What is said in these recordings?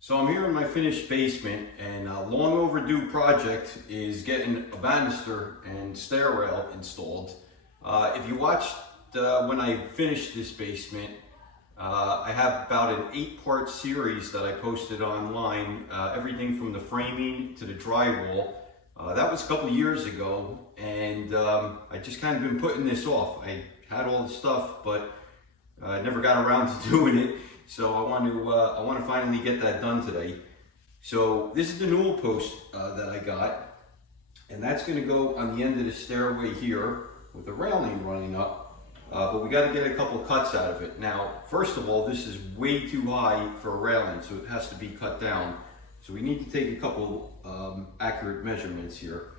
So I'm here in my finished basement, and a long overdue project is getting a banister and stair rail installed. If you watched when I finished this basement, I have about an 8-part series that I posted online, everything from the framing to the drywall. That was a couple of years ago, and I just kind of been putting this off. I had all the stuff, but I never got around to doing it. So I want to finally get that done today. So this is the Newel post that I got, and that's going to go on the end of the stairway here with the railing running up. But we got to get a couple cuts out of it. Now, first of all, this is way too high for a railing, so it has to be cut down. So we need to take a couple accurate measurements here.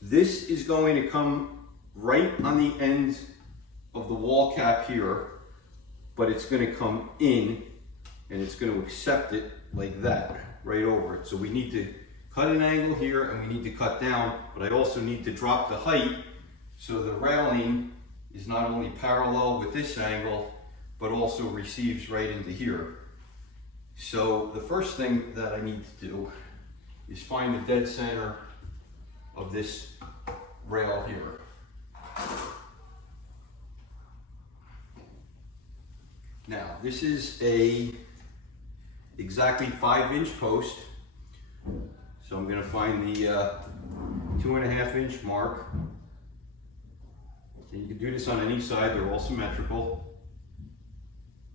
This is going to come right on the end of the wall cap here, but it's going to come in and it's going to accept it like that, right over it. So we need to cut an angle here and we need to cut down, but I also need to drop the height so the railing is not only parallel with this angle, but also receives right into here. So the first thing that I need to do is find the dead center of this rail here. Now, this is exactly 5-inch post. So I'm going to find the 2.5-inch mark. And you can do this on any side, they're all symmetrical.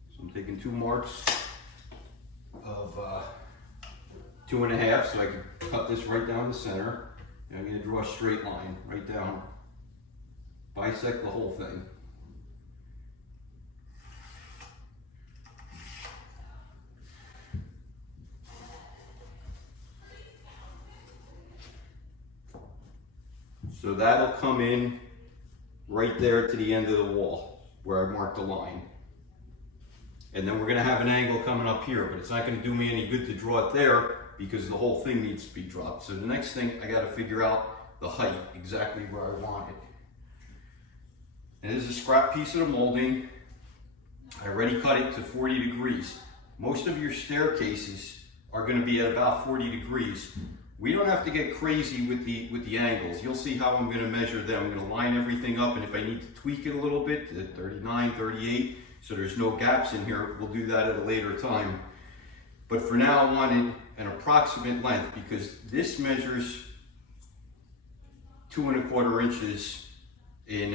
So I'm taking 2 marks of 2.5, so I can cut this right down the center. And I'm going to draw a straight line right down, bisect the whole thing. So that'll come in right there to the end of the wall where I marked the line. And then we're going to have an angle coming up here, but it's not going to do me any good to draw it there because the whole thing needs to be dropped. So the next thing, I got to figure out the height, exactly where I want it. And this is a scrap piece of the molding. I already cut it to 40 degrees. Most of your staircases are going to be at about 40 degrees. We don't have to get crazy with the angles. You'll see how I'm going to measure them. I'm going to line everything up, and if I need to tweak it a little bit to 39, 38, so there's no gaps in here, we'll do that at a later time. But for now, I wanted an approximate length because this measures 2¼ inches in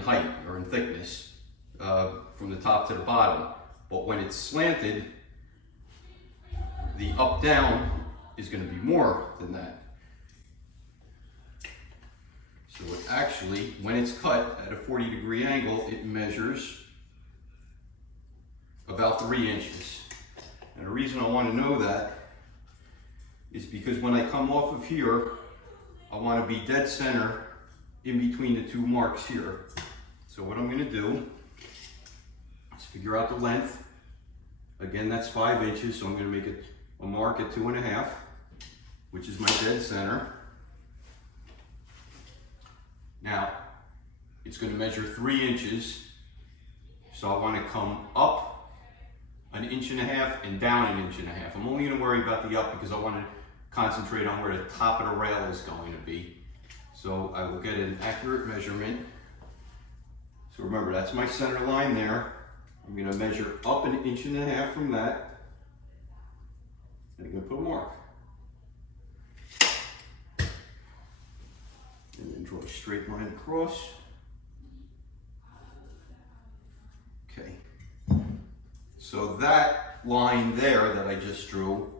height or in thickness from the top to the bottom. But when it's slanted, the up-down is going to be more than that. So it actually, when it's cut at a 40-degree angle, it measures about 3 inches. And the reason I want to know that is because when I come off of here, I want to be dead center in between the 2 marks here. So what I'm going to do is figure out the length. Again, that's 5 inches, so I'm going to make it a mark at 2.5, which is my dead center. Now, it's going to measure 3 inches, so I want to come up 1.5 inches and down 1.5 inches. I'm only going to worry about the up because I want to concentrate on where the top of the rail is going to be. So I will get an accurate measurement. So remember, that's my center line there. I'm going to measure up 1.5 inches from that. And I'm going to put a mark. And then draw a straight line across. Okay. So that line there that I just drew,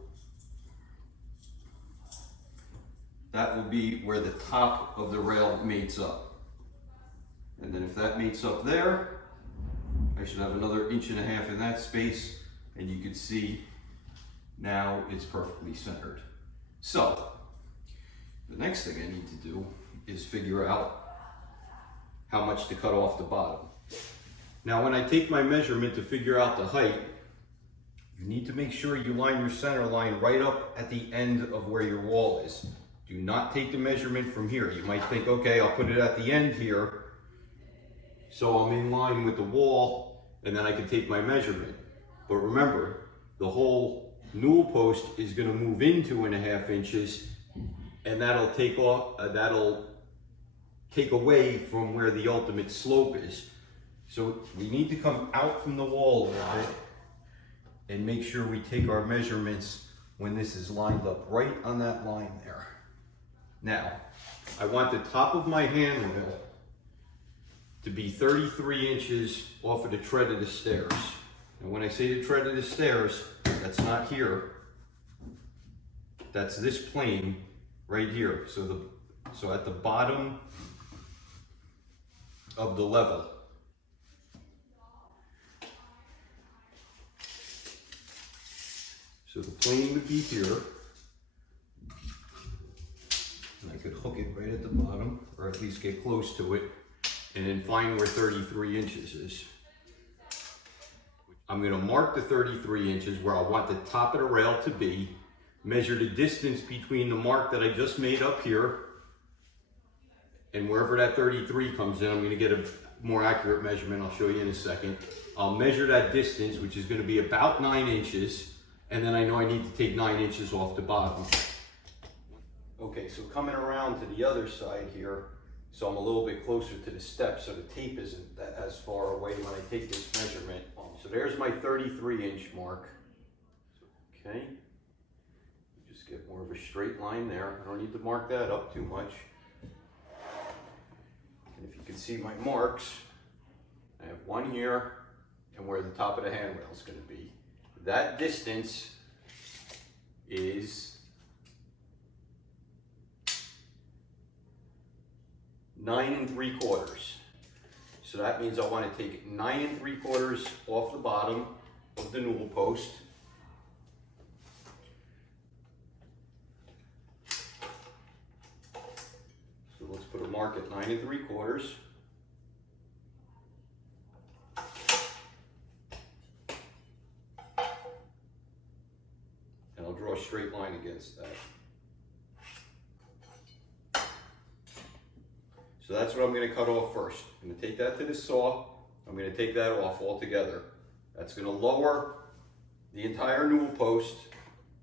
that will be where the top of the rail mates up. And then if that mates up there, I should have another 1.5 inches in that space, and you can see now it's perfectly centered. So the next thing I need to do is figure out how much to cut off the bottom. Now, when I take my measurement to figure out the height, you need to make sure you line your center line right up at the end of where your wall is. Do not take the measurement from here. You might think, okay, I'll put it at the end here, so I'm in line with the wall, and then I can take my measurement. But remember, the whole newel post is going to move in 2.5 inches, and that'll take away from where the ultimate slope is. So we need to come out from the wall a little bit and make sure we take our measurements when this is lined up right on that line there. Now, I want the top of my handrail to be 33 inches off of the tread of the stairs. And when I say the tread of the stairs, that's not here. That's this plane right here. So at the bottom of the level. So the plane would be here. And I could hook it right at the bottom, or at least get close to it, and then find where 33 inches is. I'm going to mark the 33 inches where I want the top of the rail to be, measure the distance between the mark that I just made up here, and wherever that 33 comes in, I'm going to get a more accurate measurement. I'll show you in a second. I'll measure that distance, which is going to be about 9 inches, and then I know I need to take 9 inches off the bottom. Okay, so coming around to the other side here, so I'm a little bit closer to the step, so the tape isn't as far away when I take this measurement. So there's my 33-inch mark. Okay, just get more of a straight line there. I don't need to mark that up too much. And if you can see my marks, I have one here and where the top of the handrail is going to be. That distance is 9 3/4. So that means I want to take 9 3/4 off the bottom of the newel post. So let's put a mark at 9 3/4. And I'll draw a straight line against that. So that's what I'm going to cut off first. I'm going to take that to the saw. I'm going to take that off altogether. That's going to lower the entire newel post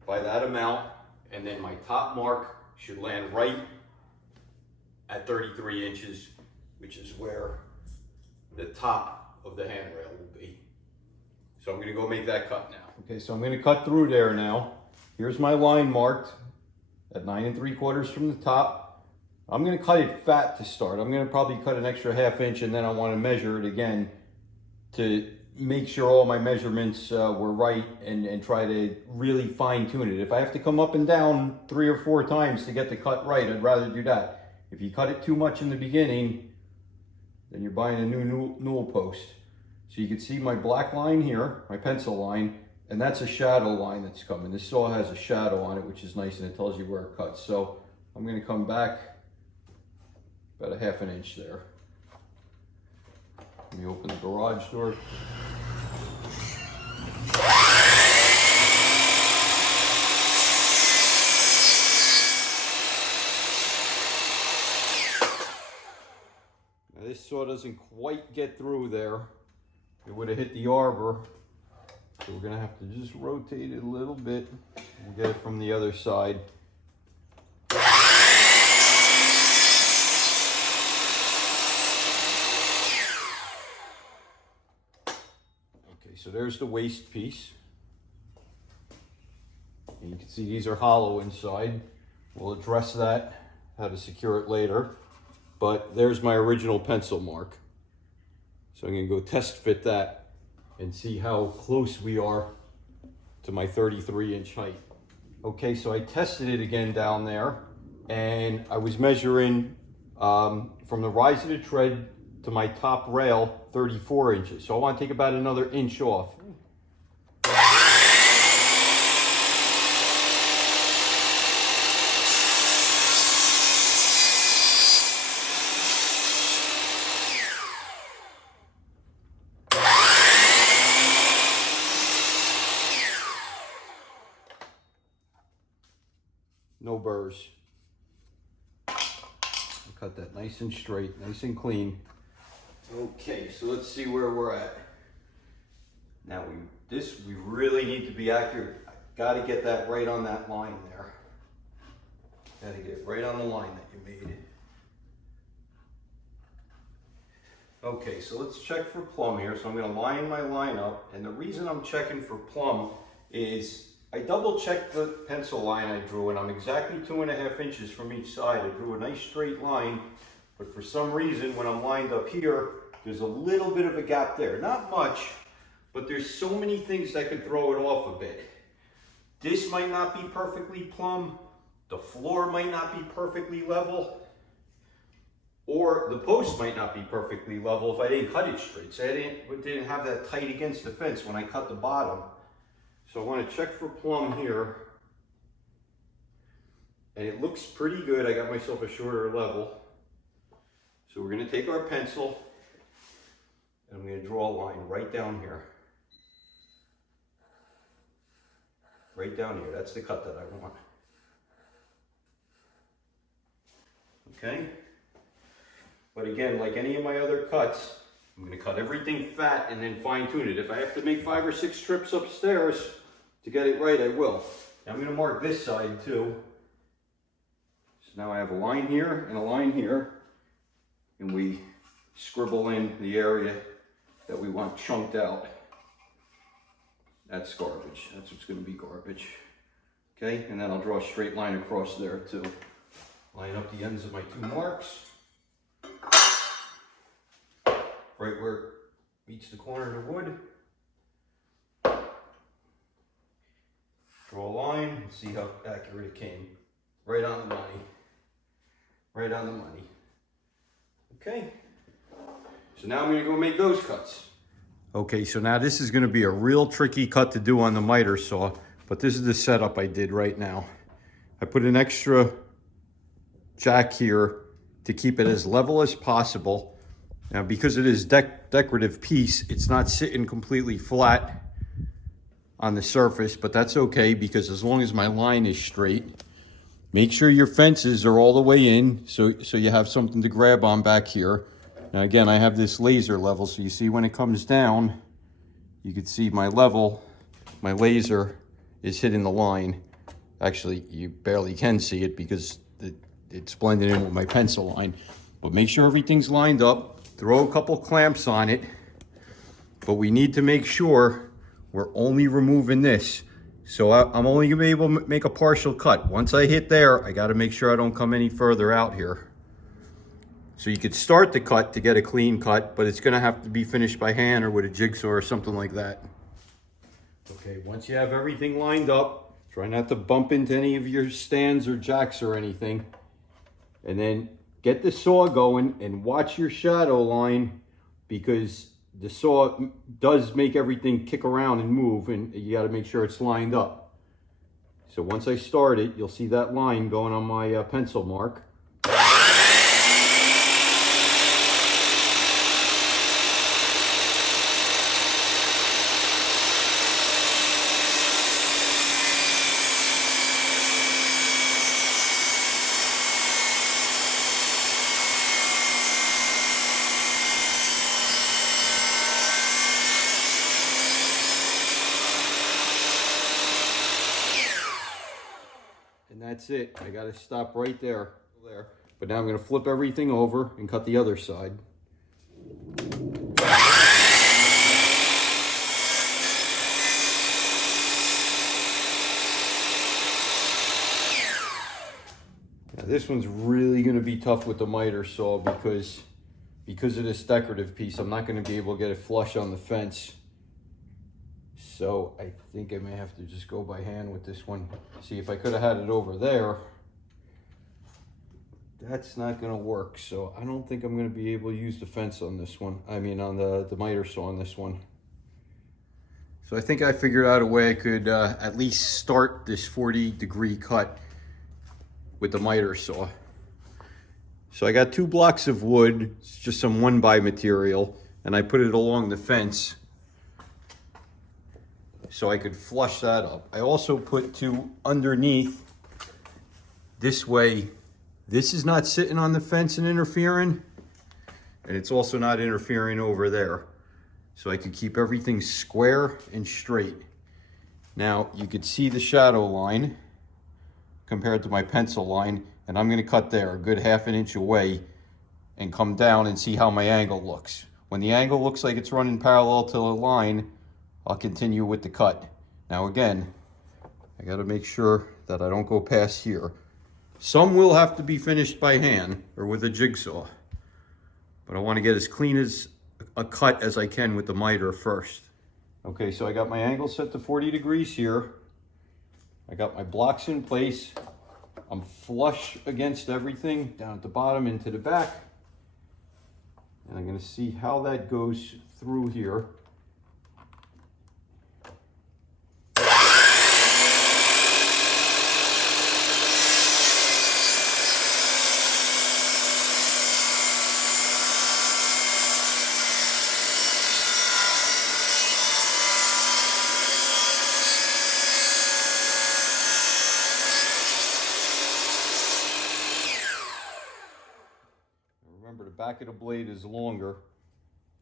by that amount, and then my top mark should land right at 33 inches, which is where the top of the handrail will be. So I'm going to go make that cut now. Okay, so I'm going to cut through there now. Here's my line marked at 9 3/4 from the top. I'm going to cut it fat to start. I'm going to probably cut an extra 1/2 inch, and then I want to measure it again to make sure all my measurements were right, and try to really fine tune it. If I have to come up and down 3 or 4 times to get the cut right, I'd rather do that. If you cut it too much in the beginning, then you're buying a new newel post. So you can see my black line here, my pencil line, and that's a shadow line that's coming. This saw has a shadow on it, which is nice, and it tells you where it cuts. So I'm going to come back about 1/2 inch there. Let me open the garage door. Now this saw doesn't quite get through there. It would have hit the arbor. So we're going to have to just rotate it a little bit. We'll get it from the other side. So there's the waste piece. And you can see these are hollow inside. We'll address that, how to secure it later. But there's my original pencil mark. So I'm going to go test fit that and see how close we are to my 33-inch height. Okay, so I tested it again down there, and I was measuring from the rise of the tread to my top rail, 34 inches. So I want to take about another inch off. No burrs. I'll cut that nice and straight, nice and clean. Okay, so let's see where we're at. Now we really need to be accurate. got to get that right on that line there. Got to get it right on the line that you made. Okay, so let's check for plumb here. So I'm going to line my line up, and the reason I'm checking for plumb is I double checked the pencil line I drew, and I'm exactly 2.5 inches from each side. I drew a nice straight line, but for some reason when I'm lined up here, there's a little bit of a gap there. Not much, but there's so many things that could throw it off a bit. This might not be perfectly plumb, the floor might not be perfectly level, or the post might not be perfectly level if I didn't cut it straight. So I didn't have that tight against the fence when I cut the bottom. So I want to check for plumb here. And it looks pretty good. I got myself a shorter level. So we're going to take our pencil and I'm going to draw a line right down here. Right down here. That's the cut that I want. Okay? But again, like any of my other cuts, I'm going to cut everything fat and then fine tune it. If I have to make 5 or 6 trips upstairs to get it right, I will. Now I'm going to mark this side too. So now I have a line here and a line here. And we scribble in the area that we want chunked out. That's garbage. That's what's going to be garbage. Okay, and then I'll draw a straight line across there too. Line up the ends of my 2 marks. Right where it meets the corner of the wood. Draw a line and see how accurate it came. Right on the money. Right on the money. Okay. So now I'm going to go make those cuts. Okay, so now this is going to be a real tricky cut to do on the miter saw, but this is the setup I did right now. I put an extra jack here to keep it as level as possible. Now, because it is decorative piece, it's not sitting completely flat on the surface, but that's okay because as long as my line is straight, make sure your fences are all the way in so you have something to grab on back here. Now again, I have this laser level, so you see when it comes down, you can see my level, my laser is hitting the line. Actually, you barely can see it because it's blended in with my pencil line. But make sure everything's lined up. Throw a couple clamps on it, but we need to make sure we're only removing this. So I'm only gonna be able to make a partial cut. Once I hit there, I gotta make sure I don't come any further out here. So you could start the cut to get a clean cut, but it's gonna have to be finished by hand or with a jigsaw or something like that. Okay, once you have everything lined up, try not to bump into any of your stands or jacks or anything. And then get the saw going and watch your shadow line because the saw does make everything kick around and move and you got to make sure it's lined up. So once I start it, you'll see that line going on my pencil mark. That's it. I got to stop right there. But now I'm going to flip everything over and cut the other side. Now this one's really going to be tough with the miter saw because of this decorative piece. I'm not going to be able to get it flush on the fence. So I think I may have to just go by hand with this one. See, if I could have had it over there, that's not going to work. So I don't think I'm going to be able to use the fence on this one. I mean, on the miter saw on this one. So I think I figured out a way I could at least start this 40-degree cut with the miter saw. So I got 2 blocks of wood, it's just some 1x material, and I put it along the fence so I could flush that up. I also put 2 underneath. This way, this is not sitting on the fence and interfering, and it's also not interfering over there. So I could keep everything square and straight. Now you could see the shadow line compared to my pencil line, and I'm going to cut there a good 1/2 inch away and come down and see how my angle looks. When the angle looks like it's running parallel to the line, I'll continue with the cut. Now again, I got to make sure that I don't go past here. Some will have to be finished by hand or with a jigsaw, but I want to get as clean as a cut as I can with the miter first. Okay, so I got my angle set to 40 degrees here. I got my blocks in place. I'm flush against everything, down at the bottom into the back. And I'm going to see how that goes through here. Remember, the back of the blade is longer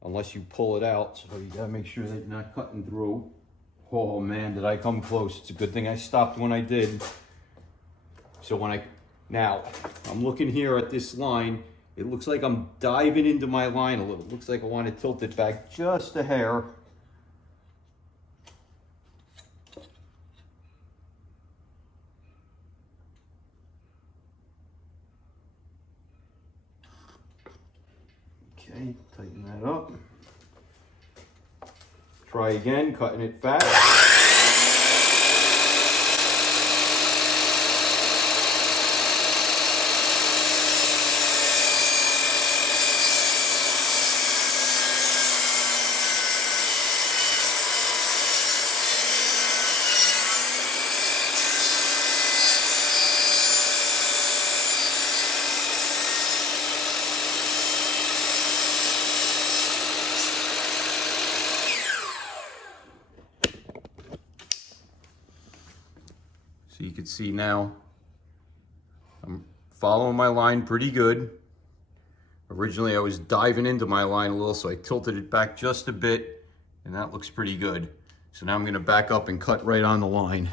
unless you pull it out, so you gotta make sure that you're not cutting through. Oh man, did I come close. It's a good thing I stopped when I did. So now I'm looking here at this line. It looks like I'm diving into my line a little. It looks like I want to tilt it back just a hair. Okay, tighten that up. Try again, cutting it fast. So you can see now, I'm following my line pretty good. Originally I was diving into my line a little, so I tilted it back just a bit, and that looks pretty good. So now I'm going to back up and cut right on the line.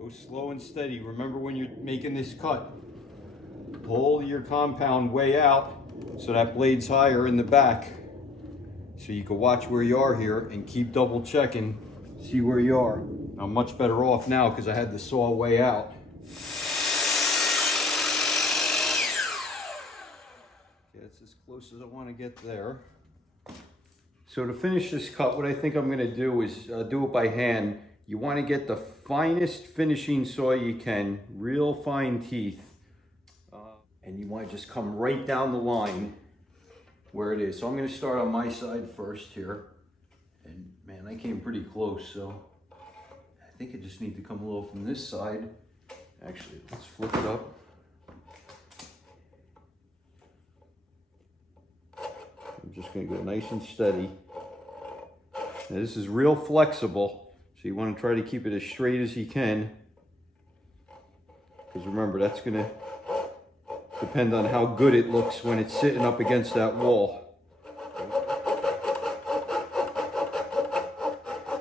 Go slow and steady. Remember, when you're making this cut, pull your compound way out so that blade's higher in the back. So you can watch where you are here and keep double checking, see where you are. I'm much better off now because I had the saw way out. Okay, that's as close as I want to get there. So to finish this cut, what I think I'm going to do is do it by hand. You want to get the finest finishing saw you can, real fine teeth, and you want to just come right down the line where it is. So I'm going to start on my side first here, and man, I came pretty close, so I think I just need to come a little from this side. Actually, let's flip it up. I'm just going to go nice and steady. Now this is real flexible. So you want to try to keep it as straight as you can, because remember, that's going to depend on how good it looks when it's sitting up against that wall.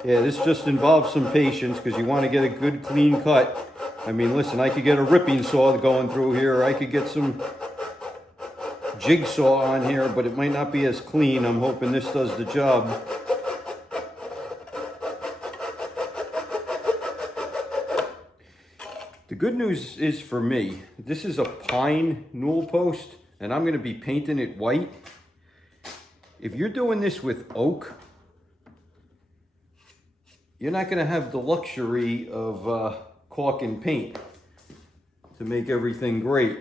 Yeah, this just involves some patience because you want to get a good clean cut. I mean, listen, I could get a ripping saw going through here, or I could get some jigsaw on here, but it might not be as clean. I'm hoping this does the job. The good news is, for me, this is a pine newel post, and I'm going to be painting it white. If you're doing this with oak, you're not going to have the luxury of caulk and paint to make everything great.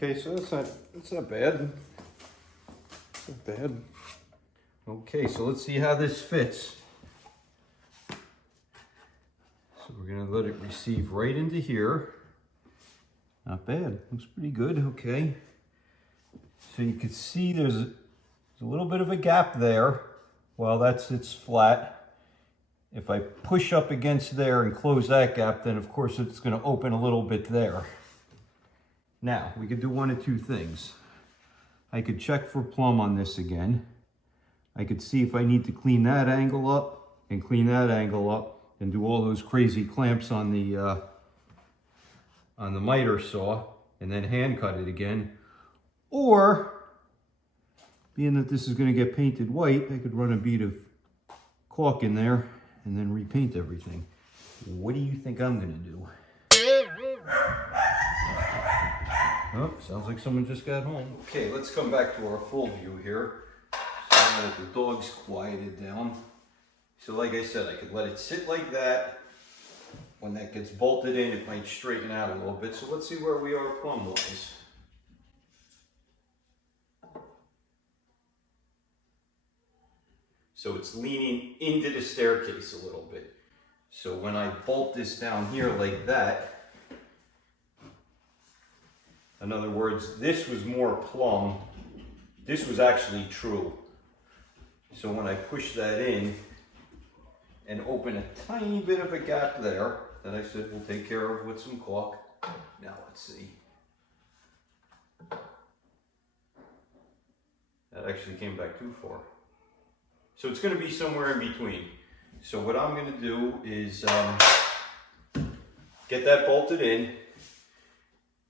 Okay, so that's not bad. That's not bad. Okay, so let's see how this fits. So we're gonna let it receive right into here. Not bad, looks pretty good, okay. So you can see there's a little bit of a gap there. Well, it's flat. If I push up against there and close that gap, then of course it's gonna open a little bit there. Now, we could do one of two things. I could check for plumb on this again. I could see if I need to clean that angle up and clean that angle up and do all those crazy clamps on the miter saw and then hand cut it again. Or, being that this is going to get painted white, I could run a bead of caulk in there and then repaint everything. What do you think I'm going to do? Oh, sounds like someone just got home. Okay, let's come back to our full view here. So now that the dog's quieted down. So like I said, I could let it sit like that. When that gets bolted in, it might straighten out a little bit. So let's see where we are plumb-wise. So it's leaning into the staircase a little bit. So when I bolt this down here like that, in other words, this was more plumb. This was actually true. So when I push that in and open a tiny bit of a gap there, that I said we'll take care of with some caulk. Now let's see. That actually came back too far. So it's going to be somewhere in between. So what I'm going to do is get that bolted in.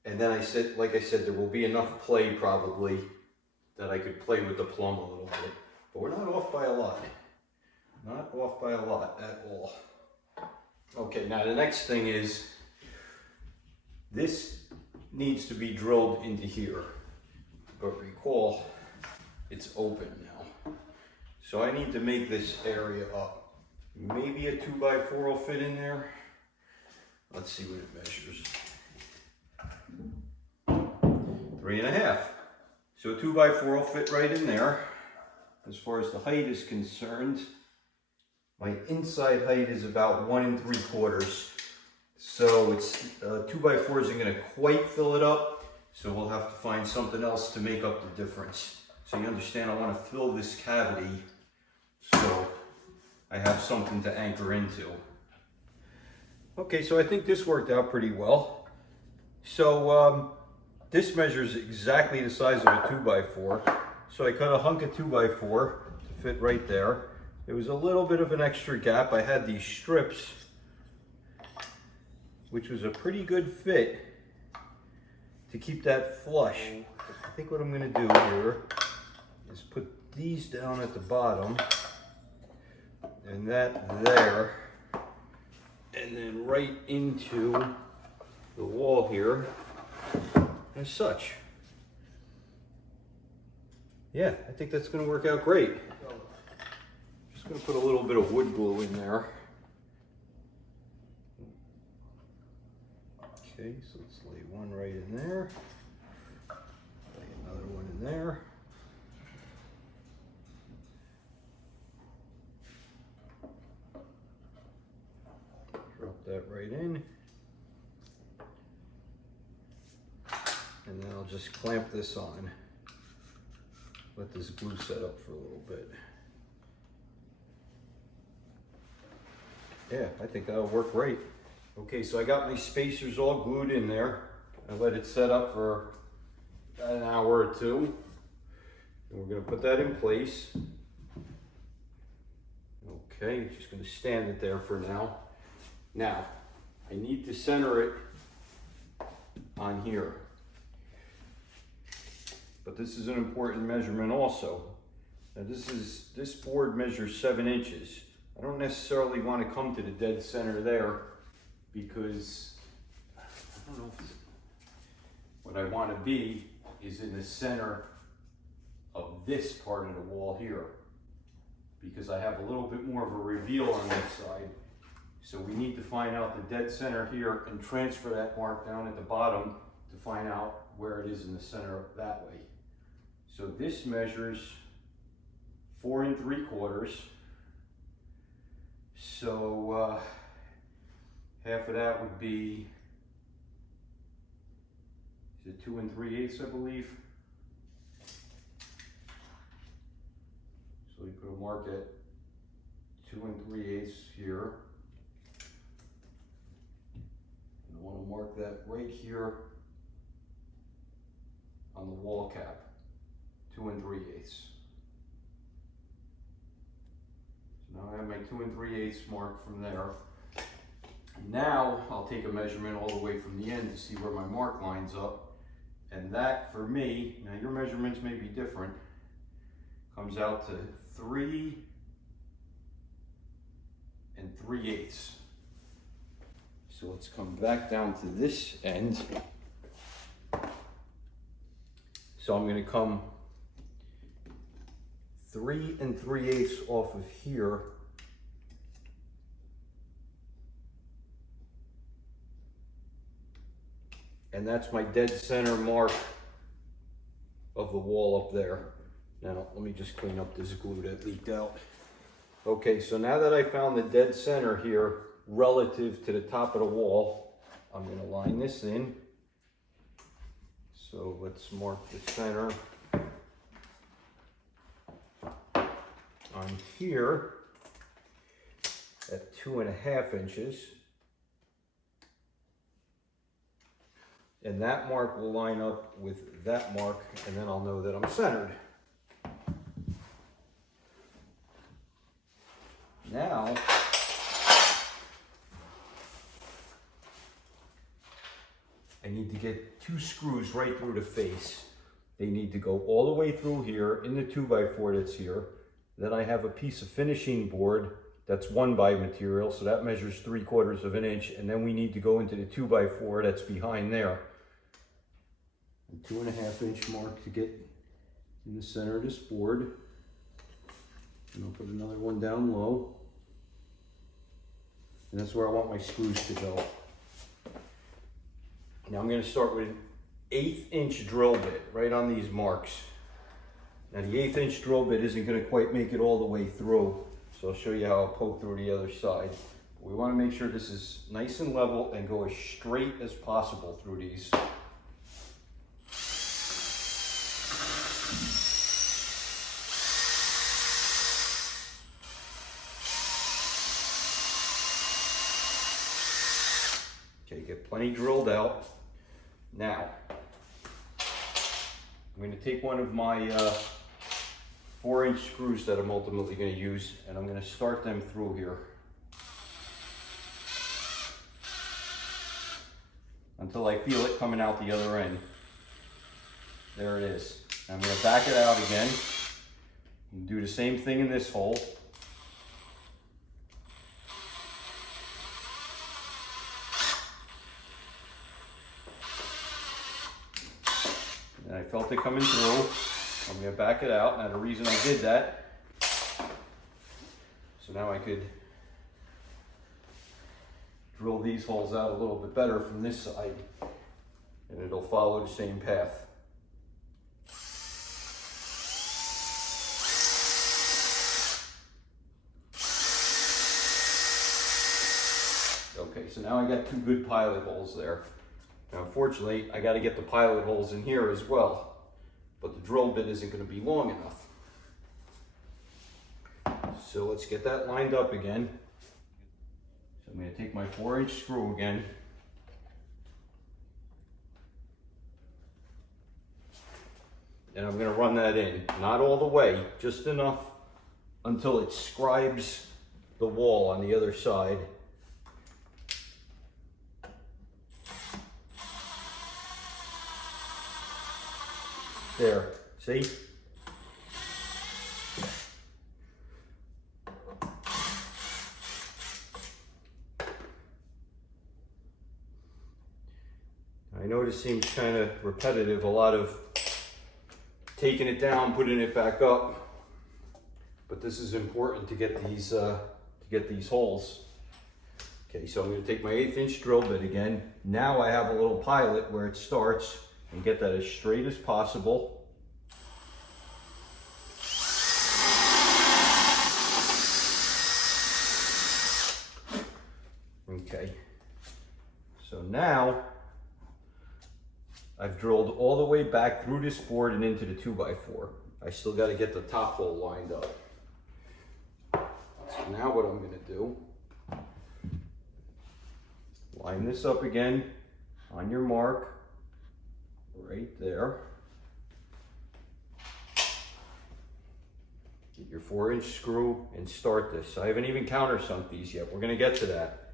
And then like I said, there will be enough play probably that I could play with the plumb a little bit. But we're not off by a lot. Not off by a lot at all. Okay, now the next thing is, this needs to be drilled into here. But recall, it's open now. So I need to make this area up. Maybe a 2x4 will fit in there. Let's see what it measures. 3.5. So a 2x4 will fit right in there. As far as the height is concerned, my inside height is about 1 3/4. So it's 2x4 isn't going to quite fill it up. So we'll have to find something else to make up the difference. So you understand, I want to fill this cavity so I have something to anchor into. Okay, so I think this worked out pretty well. So this measures exactly the size of a 2x4. So I cut a hunk of 2x4 to fit right there. There was a little bit of an extra gap. I had these strips, which was a pretty good fit to keep that flush. I think what I'm going to do here is put these down at the bottom and that there, and then right into the wall here as such. Yeah, I think that's going to work out great. Just going to put a little bit of wood glue in there. Okay, so let's lay one right in there. Lay another one in there. Drop that right in. And then I'll just clamp this on. Let this glue set up for a little bit. Yeah, I think that'll work great. Okay, so I got my spacers all glued in there. I let it set up for about an hour or two. And we're going to put that in place. Okay, just going to stand it there for now. Now, I need to center it on here. But this is an important measurement also. Now this board measures 7 inches. I don't necessarily want to come to the dead center there because I don't know if what I want to be is in the center of this part of the wall here, because I have a little bit more of a reveal on this side. So we need to find out the dead center here and transfer that mark down at the bottom to find out where it is in the center that way. So this measures 4 3/4. So half of that would be, is it 2 3/8, I believe? So we put a mark at 2 3/8 here. And I want to mark that right here on the wall cap, 2 3/8. So now I have my 2 3/8 mark from there. Now I'll take a measurement all the way from the end to see where my mark lines up. And that for me, now your measurements may be different, comes out to 3 3/8. So let's come back down to this end. So I'm going to come 3 3/8 off of here. And that's my dead center mark of the wall up there. Now, let me just clean up this glue that leaked out. Okay, so now that I found the dead center here relative to the top of the wall, I'm going to line this in. So let's mark the center on here at 2.5 inches. And that mark will line up with that mark, and then I'll know that I'm centered. Now, I need to get 2 screws right through the face. They need to go all the way through here in the 2x4 that's here. Then I have a piece of finishing board that's 1x material, so that measures 3/4 of an inch, and then we need to go into the 2x4 that's behind there. A 2.5 inch mark to get in the center of this board. And I'll put another one down low. And that's where I want my screws to go. Now I'm going to start with an 1/8 inch drill bit right on these marks. Now the 1/8 inch drill bit isn't going to quite make it all the way through, so I'll show you how I'll poke through the other side. We want to make sure this is nice and level and go as straight as possible through these. Okay, get plenty drilled out. Now, I'm going to take one of my 4-inch screws that I'm ultimately going to use, and I'm going to start them through here until I feel it coming out the other end. There it is. I'm going to back it out again and do the same thing in this hole. And I felt it coming through. I'm going to back it out. Now the reason I did that, so now I could drill these holes out a little bit better from this side, and it'll follow the same path. Okay, so now I got 2 good pilot holes there. Now unfortunately, I got to get the pilot holes in here as well, but the drill bit isn't going to be long enough. So let's get that lined up again. So I'm going to take my 4-inch screw again. And I'm going to run that in, not all the way, just enough until it scribes the wall on the other side. There, see? I know this seems kind of repetitive, a lot of taking it down, putting it back up, but this is important to get these holes. Okay, so I'm going to take my 1/8 inch drill bit again. Now I have a little pilot where it starts, and get that as straight as possible. Okay, so now I've drilled all the way back through this board and into the 2x4. I still got to get the top hole lined up. So now what I'm going to do, line this up again on your mark, right there. Get your 4-inch screw and start this. I haven't even countersunk these yet. We're going to get to that.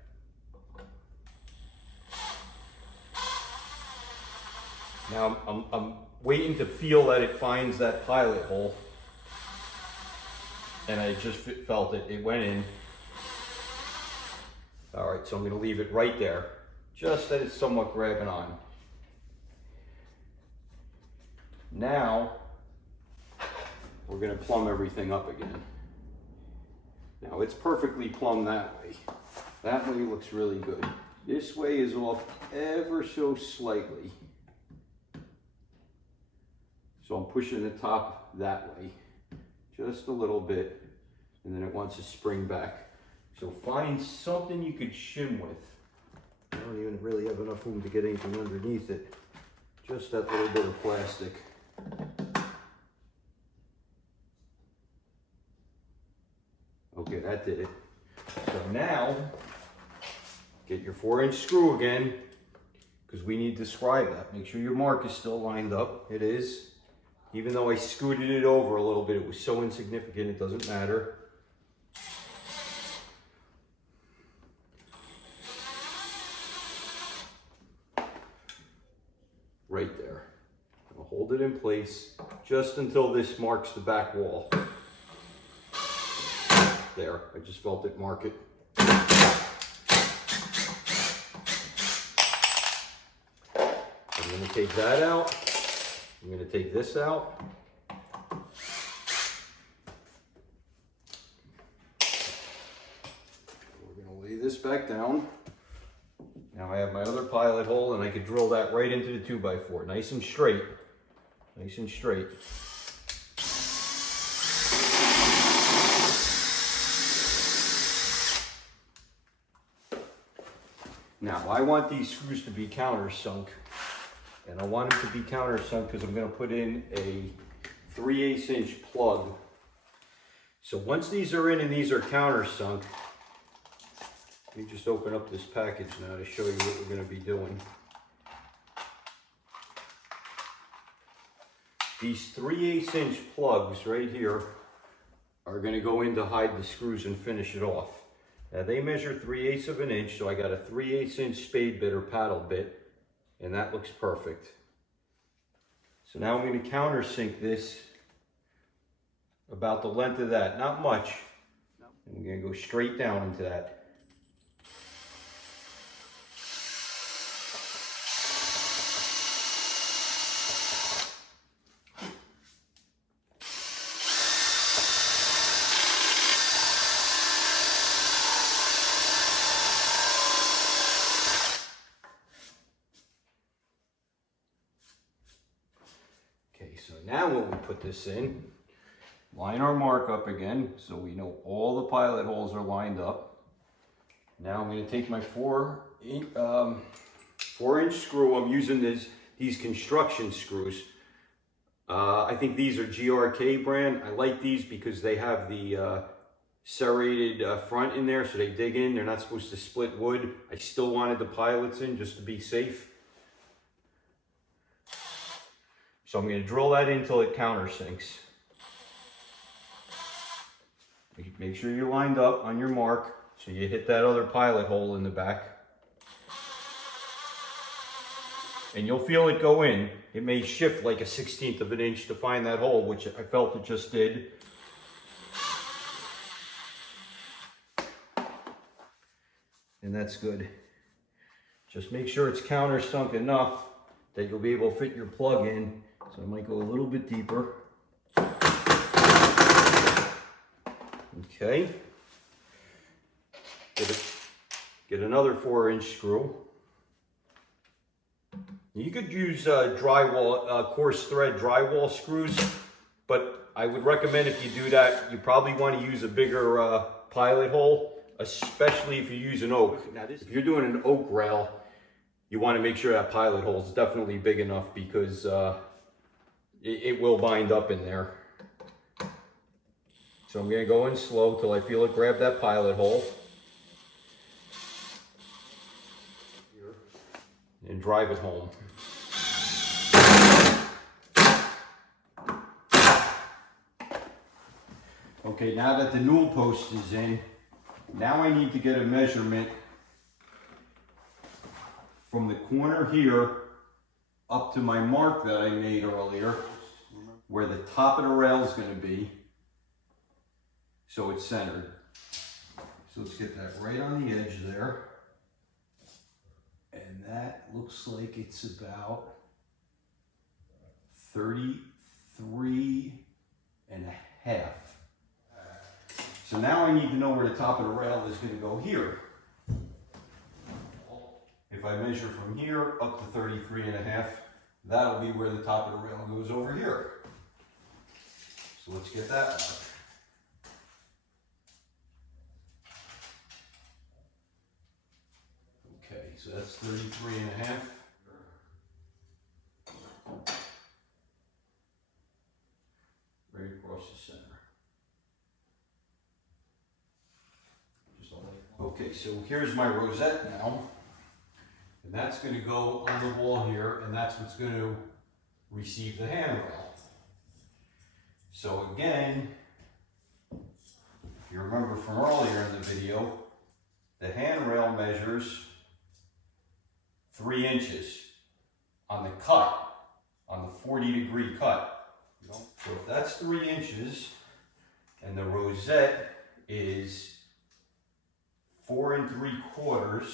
Now I'm waiting to feel that it finds that pilot hole, and I just felt it. It went in. All right, so I'm going to leave it right there, just that it's somewhat grabbing on. Now we're going to plumb everything up again. Now it's perfectly plumb that way. That way looks really good. This way is off ever so slightly. So I'm pushing the top that way, just a little bit, and then it wants to spring back. So find something you could shim with. I don't even really have enough room to get anything underneath it. Just that little bit of plastic. Okay, that did it. So now, get your 4-inch screw again, because we need to scribe that. Make sure your mark is still lined up. It is. Even though I scooted it over a little bit, it was so insignificant, it doesn't matter. Right there. I'll hold it in place just until this marks the back wall. There, I just felt it mark it. I'm going to take that out. I'm going to take this out. We're going to lay this back down. Now I have my other pilot hole, and I could drill that right into the 2x4. Nice and straight. Nice and straight. Now I want these screws to be countersunk. And I want them to be countersunk because I'm going to put in a 3/8 inch plug. So once these are in and these are countersunk, let me just open up this package now to show you what we're going to be doing. These 3/8 inch plugs right here are going to go in to hide the screws and finish it off. Now they measure 3/8 of an inch, so I got a 3/8 inch spade bit or paddle bit. And that looks perfect. So now I'm going to countersink this about the length of that, not much. I'm going to go straight down into that. So now when we put this in, line our mark up again so we know all the pilot holes are lined up. Now I'm going to take my 4-inch screw. I'm using these construction screws. I think these are GRK brand. I like these because they have the serrated front in there, so they dig in. They're not supposed to split wood. I still wanted the pilots in just to be safe. So I'm going to drill that in until it countersinks. Make sure you're lined up on your mark so you hit that other pilot hole in the back. And you'll feel it go in. It may shift like a 1/16 of an inch to find that hole, which I felt it just did. And that's good. Just make sure it's countersunk enough that you'll be able to fit your plug in. So I might go a little bit deeper. Okay. Get another 4-inch screw. You could use drywall, coarse thread drywall screws, but I would recommend if you do that, you probably want to use a bigger pilot hole, especially if you use an oak. Now, if you're doing an oak rail, you want to make sure that pilot hole is definitely big enough because it will bind up in there. So I'm going to go in slow till I feel it grab that pilot hole. And drive it home. Okay, now that the newel post is in, now I need to get a measurement from the corner here up to my mark that I made earlier, where the top of the rail is going to be, so it's centered. So let's get that right on the edge there. And that looks like it's about 33 and a half. So now I need to know where the top of the rail is going to go here. If I measure from here up to 33 and a half, that'll be where the top of the rail goes over here. So let's get that mark. Okay, so that's 33 and a half. Right across the center. Okay, so here's my rosette now. And that's going to go on the wall here, and that's what's going to receive the handrail. So again, if you remember from earlier in the video, the handrail measures 3 inches on the cut, on the 40-degree cut. So if that's 3 inches, and the rosette is 4 3/4,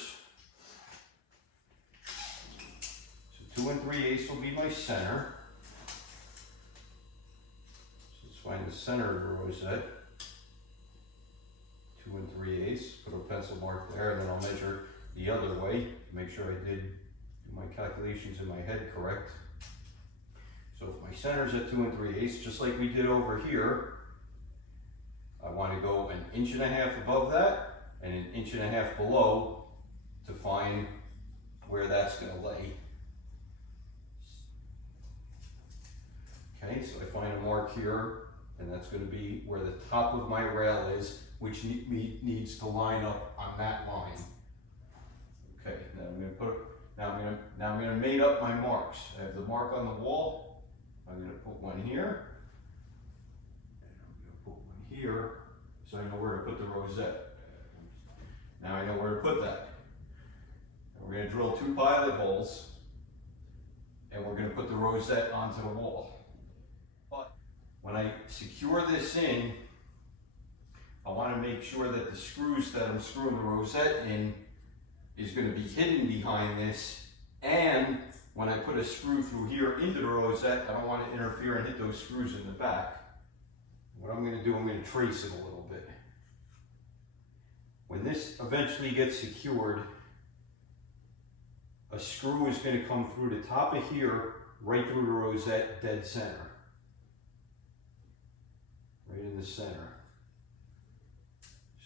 so 2 3/8 will be my center. So let's find the center of the rosette. 2 3/8. Put a pencil mark there, and then I'll measure the other way to make sure I did my calculations in my head correct. So if my center's at 2 3/8, just like we did over here, I want to go 1.5 inches above that and 1.5 inches below to find where that's going to lay. Okay, so I find a mark here, and that's going to be where the top of my rail is, which needs to line up on that line. Okay, now I'm going to put. Now I'm going to mate up my marks. I have the mark on the wall. I'm going to put one here, and I'm going to put one here, so I know where to put the rosette. Now I know where to put that. And we're going to drill 2 pilot holes, and we're going to put the rosette onto the wall. But when I secure this in, I want to make sure that the screws that I'm screwing the rosette in is going to be hidden behind this, and when I put a screw through here into the rosette, I don't want to interfere and hit those screws in the back. What I'm going to do, I'm going to trace it a little bit. When this eventually gets secured, a screw is going to come through the top of here, right through the rosette, dead center. Right in the center.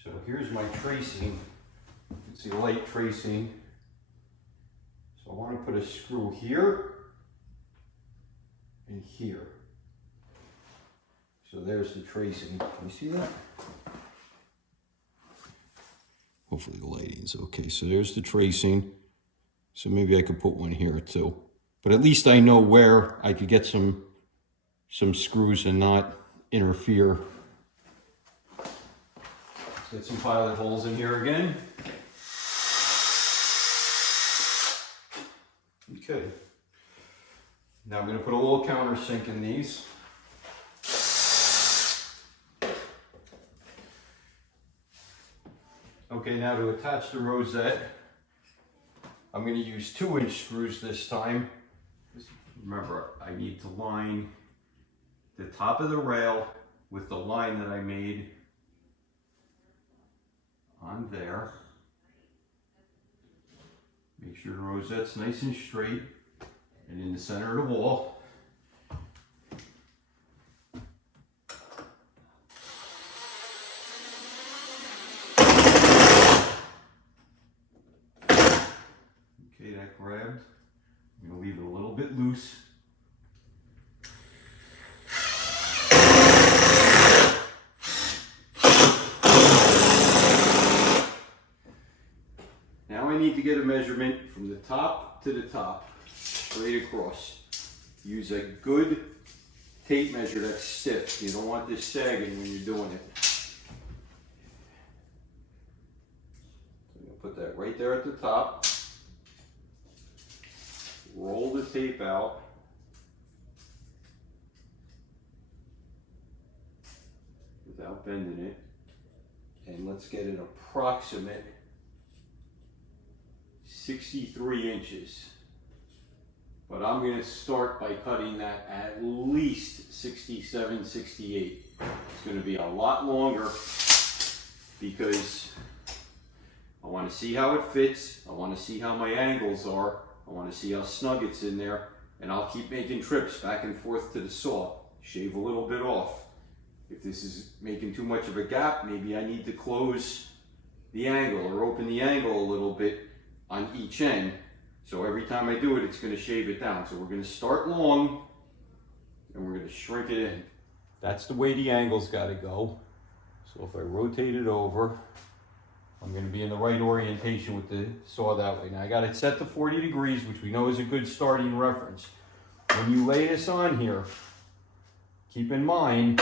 So here's my tracing. You can see light tracing. So I want to put a screw here and here. So there's the tracing. Can you see that? Hopefully the lighting is okay. So there's the tracing. So maybe I could put one here too. But at least I know where I could get some screws and not interfere. Let's get some pilot holes in here again. Okay. Now I'm going to put a little countersink in these. Okay, now to attach the rosette, I'm going to use 2-inch screws this time. Remember, I need to line the top of the rail with the line that I made on there. Make sure the rosette's nice and straight. and in the center of the wall. Okay, that grabbed. I'm going to leave it a little bit loose. Now I need to get a measurement from the top to the top, straight across. Use a good tape measure that's stiff. You don't want this sagging when you're doing it. So I'm going to put that right there at the top. Roll the tape out. Without bending it. And let's get an approximate 63 inches. But I'm going to start by cutting that at least 67, 68. It's going to be a lot longer because I want to see how it fits. I want to see how my angles are. I want to see how snug it's in there. And I'll keep making trips back and forth to the saw. Shave a little bit off. If this is making too much of a gap, maybe I need to close the angle or open the angle a little bit on each end. So every time I do it, it's going to shave it down. So we're going to start long and we're going to shrink it in. That's the way the angle's got to go. So if I rotate it over, I'm going to be in the right orientation with the saw that way. Now I got it set to 40 degrees, which we know is a good starting reference. When you lay this on here, keep in mind,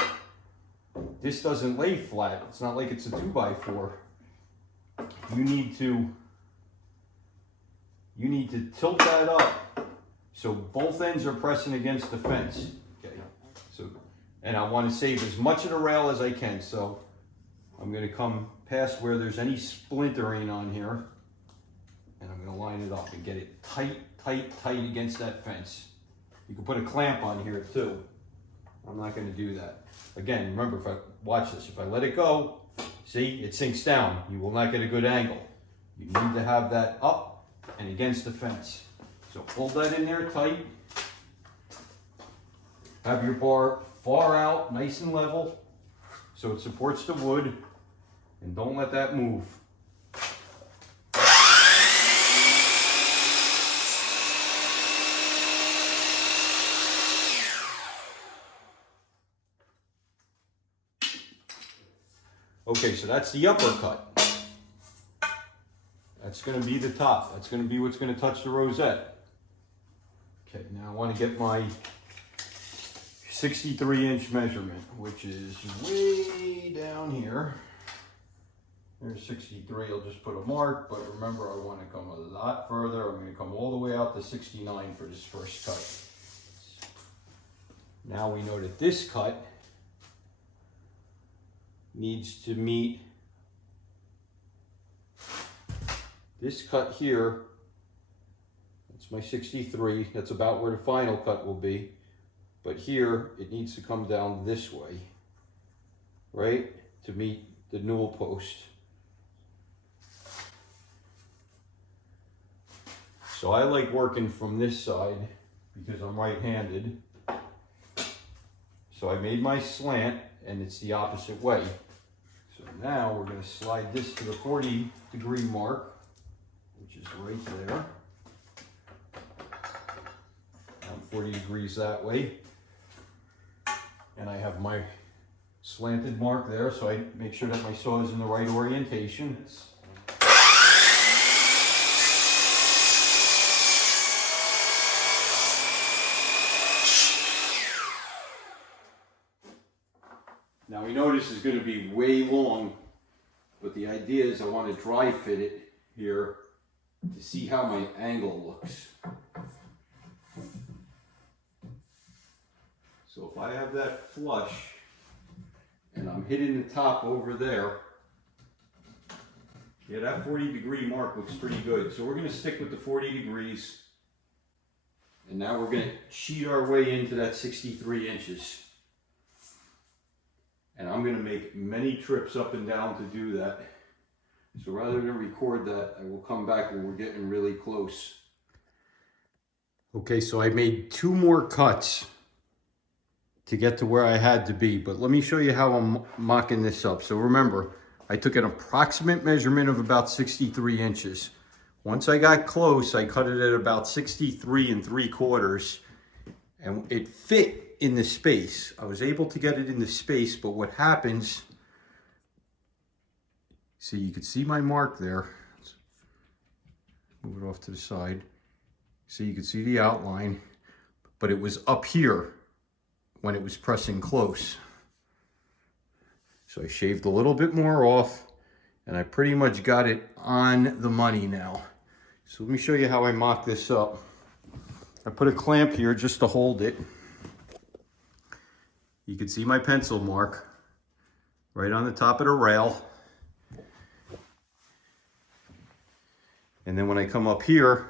this doesn't lay flat. It's not like it's a 2x4. You need to tilt that up so both ends are pressing against the fence. Okay. So, and I want to save as much of the rail as I can. So I'm going to come past where there's any splintering on here, and I'm going to line it up and get it tight, tight, tight against that fence. You can put a clamp on here too. I'm not going to do that. Again, remember, if I watch this, if I let it go, see, it sinks down. You will not get a good angle. You need to have that up and against the fence. So hold that in there tight. Have your bar far out, nice and level, so it supports the wood, and don't let that move. Okay, so that's the uppercut. That's going to be the top. That's going to be what's going to touch the rosette. Okay, now I want to get my 63-inch measurement, which is way down here. There's 63. I'll just put a mark, but remember, I want to come a lot further. I'm going to come all the way out to 69 for this first cut. Now we know that this cut needs to meet this cut here. That's my 63. That's about where the final cut will be. But here, it needs to come down this way, right? To meet the newel post. So I like working from this side because I'm right-handed. So I made my slant, and it's the opposite way. So now we're going to slide this to the 40-degree mark, which is right there. I'm 40 degrees that way. And I have my slanted mark there, so I make sure that my saw is in the right orientation. Now we know this is going to be way long, but the idea is I want to dry fit it here to see how my angle looks. So if I have that flush and I'm hitting the top over there, yeah, that 40-degree mark looks pretty good. So we're going to stick with the 40 degrees, and now we're going to cheat our way into that 63 inches. And I'm going to make many trips up and down to do that. So rather than record that, I will come back when we're getting really close. Okay, so I made 2 more cuts to get to where I had to be, but let me show you how I'm mocking this up. So remember, I took an approximate measurement of about 63 inches. Once I got close, I cut it at about 63 3/4, and it fit in the space. I was able to get it in the space, but what happens, see, you can see my mark there. Let's move it off to the side. So you can see the outline, but it was up here when it was pressing close. So I shaved a little bit more off, and I pretty much got it on the money now. So let me show you how I mock this up. I put a clamp here just to hold it. You can see my pencil mark right on the top of the rail. And then when I come up here,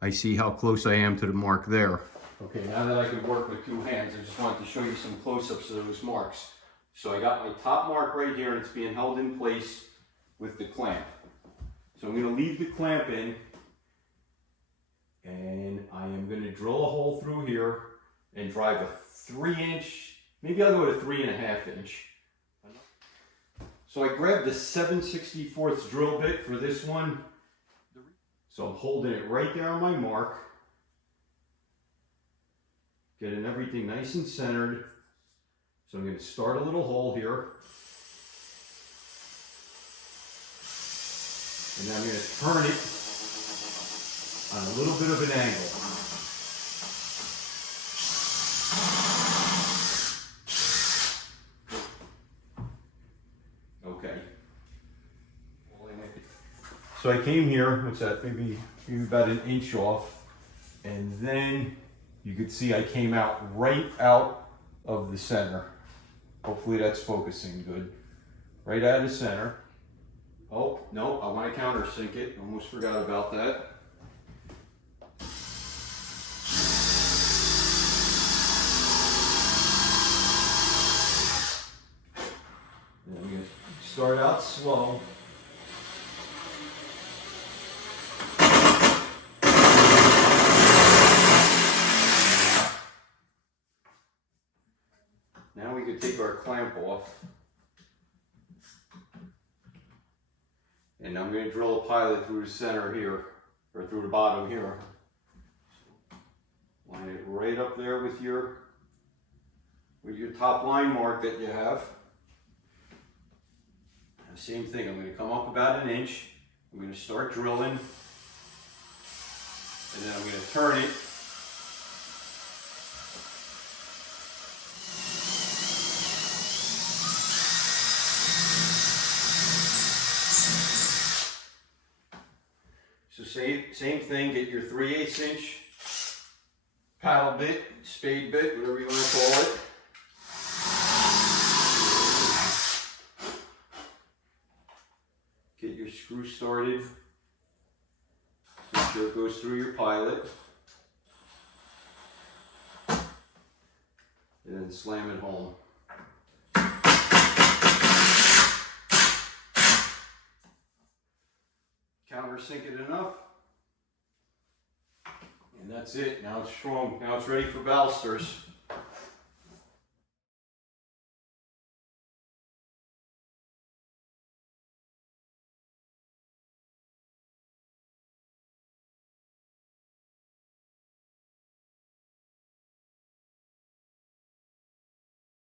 I see how close I am to the mark there. Okay, now that I can work with 2 hands, I just wanted to show you some close-ups of those marks. So I got my top mark right here, and it's being held in place with the clamp. So I'm going to leave the clamp in, and I am going to drill a hole through here and drive a 3-inch, maybe I'll go to 3.5 inch. So I grabbed the 7/64 drill bit for this one. So I'm holding it right there on my mark, getting everything nice and centered. So I'm going to start a little hole here. And then I'm going to turn it on a little bit of an angle. Okay. So I came here, what's that, maybe about 1 inch off, and then you could see I came out right out of the center. Hopefully that's focusing good. Right out of the center. Oh, no, I want to countersink it. Almost forgot about that. And I'm going to start out slow. Now we can take our clamp off. And I'm going to drill a pilot through the center here, or through the bottom here. Line it right up there with your top line mark that you have. And same thing, I'm going to come up about 1 inch. I'm going to start drilling. And then I'm going to turn it. So same thing, get your 3/8 inch paddle bit, spade bit, whatever you want to call it. Get your screw started. Make sure it goes through your pilot. And then slam it home. Countersink it enough, and that's it. Now it's strong. Now it's ready for balusters.